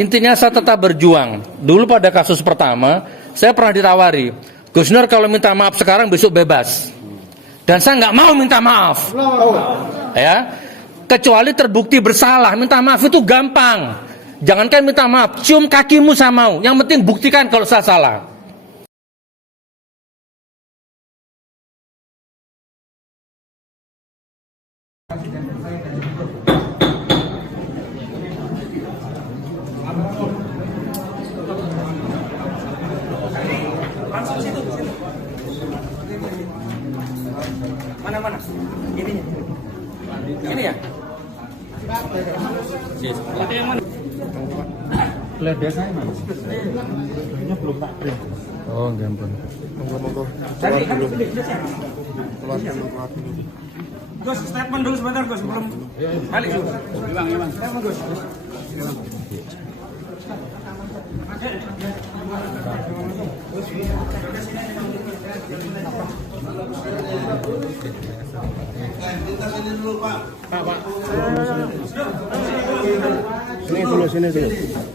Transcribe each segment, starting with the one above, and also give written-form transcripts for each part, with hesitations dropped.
Intinya saya tetap berjuang. Dulu pada kasus pertama, saya pernah ditawari, Gus Nur kalau minta maaf sekarang besok bebas. Dan saya nggak mau minta maaf. Ya, kecuali terbukti bersalah. Minta maaf itu gampang. Jangankan minta maaf, cium kakimu saya mau. Yang penting buktikan kalau saya salah. Mana? Ini ya? Itu yang mana? Ledes saya mas. Ini belum tak print. Oh, gampang. Monggo. Tadi kan Keluar dulu. Gus, statement dulu sebentar Gus, belum balik Gus. Statement Gus. Sini dulu Pak. Sini dulu.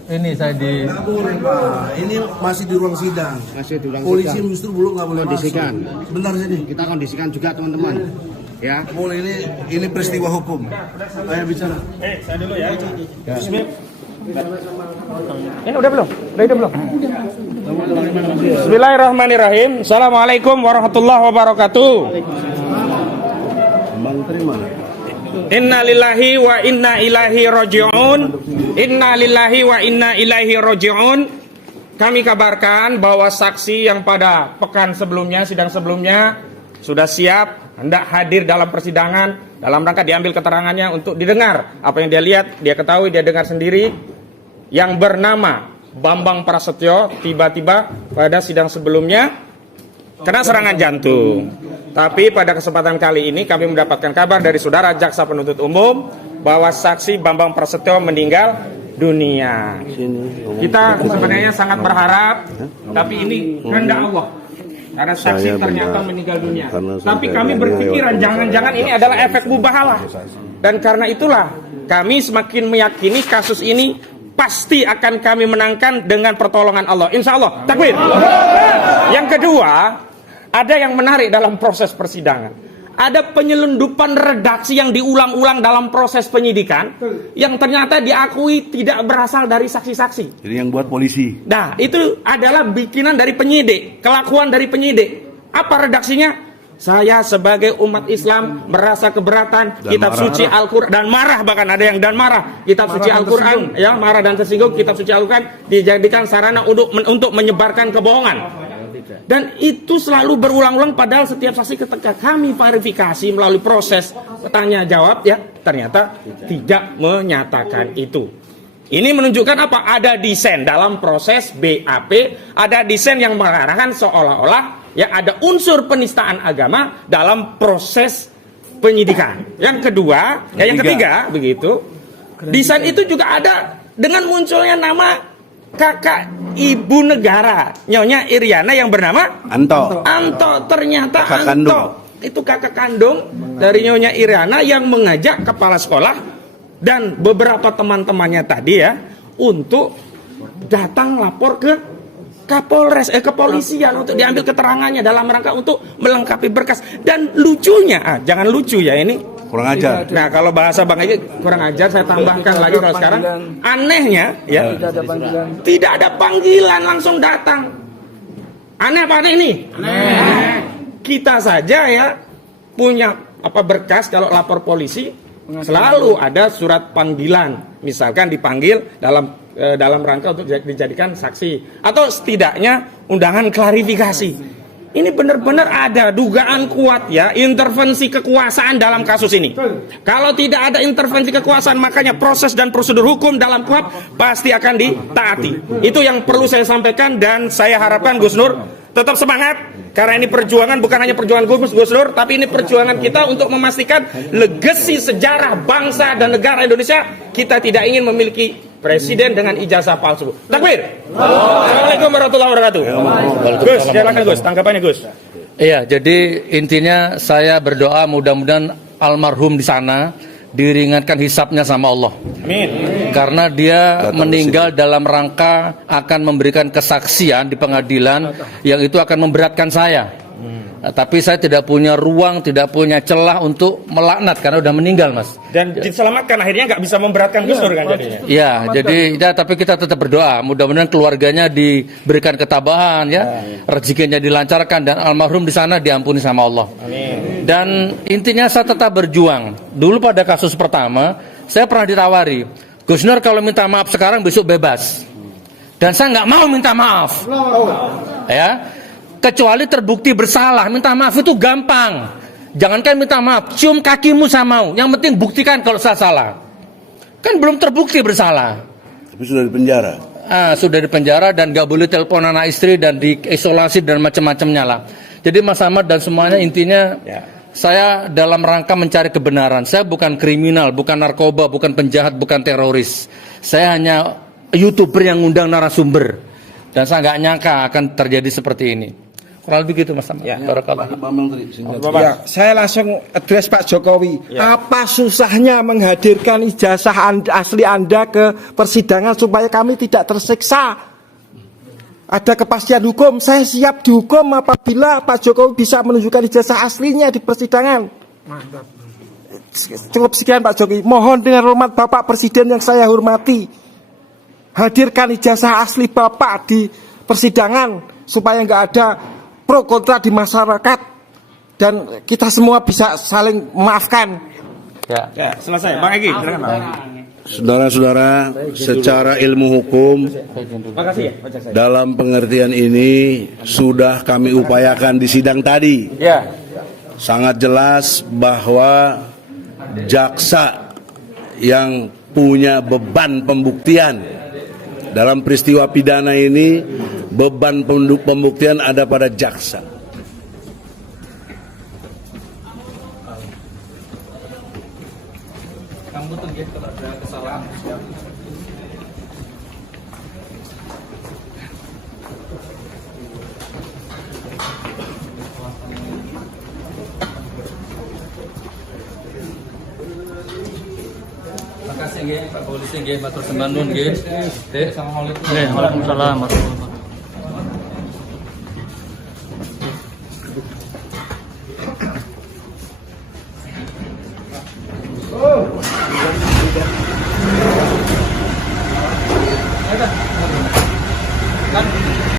Ini saya di... Nggak boleh Pak. Ini masih di ruang sidang. Masih di ruang Polisi sidang. justru belum nggak boleh Kondisikan. masuk. Sebentar sini. Kita kondisikan juga teman-teman. Ya. Boleh ini peristiwa hukum. Ayo bicara. Saya dulu ya. Ini udah belum? Udah hidup belum? Bismillahirrahmanirrahim. Assalamualaikum warahmatullahi wabarakatuh. Menteri mana? Inna lillahi wa inna ilaihi raji'un. Inna lillahi wa inna ilaihi raji'un. Kami kabarkan bahwa saksi yang pada pekan sebelumnya, sidang sebelumnya sudah siap, hendak hadir dalam persidangan dalam rangka diambil keterangannya untuk didengar apa yang dia lihat, dia ketahui, dia dengar sendiri. Yang bernama Bambang Prasetyo tiba-tiba pada sidang sebelumnya kena serangan jantung. Tapi pada kesempatan kali ini kami mendapatkan kabar dari saudara jaksa penuntut umum bahwa saksi Bambang Prasetyo meninggal dunia. Kita sebenarnya sangat berharap, tapi ini kehendak Allah. Karena saksi ternyata meninggal dunia. Tapi kami berpikiran jangan-jangan ini adalah efek mubahalah. Dan karena itulah kami semakin meyakini kasus ini pasti akan kami menangkan dengan pertolongan Allah. Insya Allah. Takbir. Yang kedua, ada yang menarik dalam proses persidangan. Ada penyelundupan redaksi yang diulang-ulang dalam proses penyidikan yang ternyata diakui tidak berasal dari saksi-saksi. Jadi yang buat polisi. Nah, itu adalah bikinan dari penyidik, kelakuan dari penyidik. Apa redaksinya? Saya sebagai umat Islam merasa keberatan Dan kitab marah. suci Al-Quran dan marah, bahkan ada yang dan marah kitab suci Al-Quran, ya marah dan tersinggung, kitab suci Al-Quran dijadikan sarana untuk menyebarkan kebohongan. Dan itu selalu berulang-ulang, padahal setiap saksi ketika kami verifikasi melalui proses tanya jawab, ya ternyata tidak menyatakan itu. Ini menunjukkan apa? Ada desain dalam proses BAP, ada desain yang mengarahkan seolah-olah ya ada unsur penistaan agama dalam proses penyidikan. Yang kedua, ya yang ketiga begitu. Desain itu juga ada dengan munculnya nama kakak ibu negara, Nyonya Iriana yang bernama Anto. Ternyata Kakak Anto kandung. itu kakak kandung dari Nyonya Iriana yang mengajak kepala sekolah dan beberapa teman-temannya tadi ya untuk datang lapor ke Kapolres, kepolisian untuk diambil keterangannya dalam rangka untuk melengkapi berkas. Dan lucunya, jangan lucu ya ini. Kurang ajar. Nah kalau bahasa Bang Egy kurang ajar, saya tambahkan lagi kalau sekarang. Anehnya ya, tidak ada panggilan, langsung datang. Aneh apa aneh ini? Aneh. Kita saja ya punya berkas kalau lapor polisi selalu ada surat panggilan, misalkan dipanggil dalam rangka untuk dijadikan saksi atau setidaknya undangan klarifikasi. Ini benar-benar ada dugaan kuat ya intervensi kekuasaan dalam kasus ini. Kalau tidak ada intervensi kekuasaan, makanya proses dan prosedur hukum dalam KUHP pasti akan ditaati. Itu yang perlu saya sampaikan dan saya harapkan Gus Nur tetap semangat. Karena ini perjuangan bukan hanya perjuangan Gus Nur, tapi ini perjuangan kita untuk memastikan legasi sejarah bangsa dan negara Indonesia. Kita tidak ingin memiliki presiden dengan ijazah palsu. Takbir. Assalamualaikum warahmatullahi wabarakatuh. Gus, silakan Gus, tanggapannya Gus. Iya, jadi intinya saya berdoa mudah-mudahan almarhum di sana diringankan hisapnya sama Allah. Amin. Karena dia meninggal dalam rangka akan memberikan kesaksian di pengadilan yang itu akan memberatkan saya. Tapi saya tidak punya ruang, tidak punya celah untuk melaknat karena udah meninggal, Mas. Dan diselamatkan akhirnya nggak bisa memberatkan Gus Nur kan jadinya. Ya, jadi ya, tapi kita tetap berdoa. Mudah-mudahan keluarganya diberikan ketabahan, ya, rezekinya dilancarkan dan almarhum di sana diampuni sama Allah. Amin. Dan intinya saya tetap berjuang. Dulu pada kasus pertama, saya pernah ditawari, Gus Nur kalau minta maaf sekarang besok bebas. Dan saya nggak mau minta maaf. Ya. Kecuali terbukti bersalah, minta maaf itu gampang. Jangankan minta maaf, cium kakimu saya mau. Yang penting buktikan kalau saya salah. Kan belum terbukti bersalah. Tapi sudah di penjara. Sudah di penjara dan gak boleh telepon anak istri dan diisolasi dan macam-macamnya lah. Jadi Mas Ahmad dan semuanya intinya saya dalam rangka mencari kebenaran. Saya bukan kriminal, bukan narkoba, bukan penjahat, bukan teroris. Saya hanya YouTuber yang ngundang narasumber. Dan saya nggak nyangka akan terjadi seperti ini. Kurang lebih gitu Mas Ahmad. Barakallah. Ya, saya langsung address Pak Jokowi. Apa susahnya menghadirkan ijazah asli Anda ke persidangan supaya kami tidak tersiksa? Ada kepastian hukum. Saya siap dihukum apabila Pak Jokowi bisa menunjukkan ijazah aslinya di persidangan. Mantap. Cukup sekian Pak Jokowi. Mohon dengan hormat Bapak Presiden yang saya hormati, hadirkan ijazah asli Bapak di persidangan supaya nggak ada pro kontra di masyarakat dan kita semua bisa saling memaafkan. Ya, selesai. Bang Egy, silakan Bang. Saudara-saudara, secara ilmu hukum, Makasih ya, baca saya. dalam pengertian ini sudah kami upayakan di sidang tadi. Ya. Sangat jelas bahwa jaksa yang punya beban pembuktian dalam peristiwa pidana ini, beban pembuktian ada pada jaksa. Kamu tuh kalau ada kesalahan. Makasih nggih Pak Polisi nggih, matur sembah nuwun nggih. Assalamualaikum. Waalaikumsalam warahmatullahi wabarakatuh.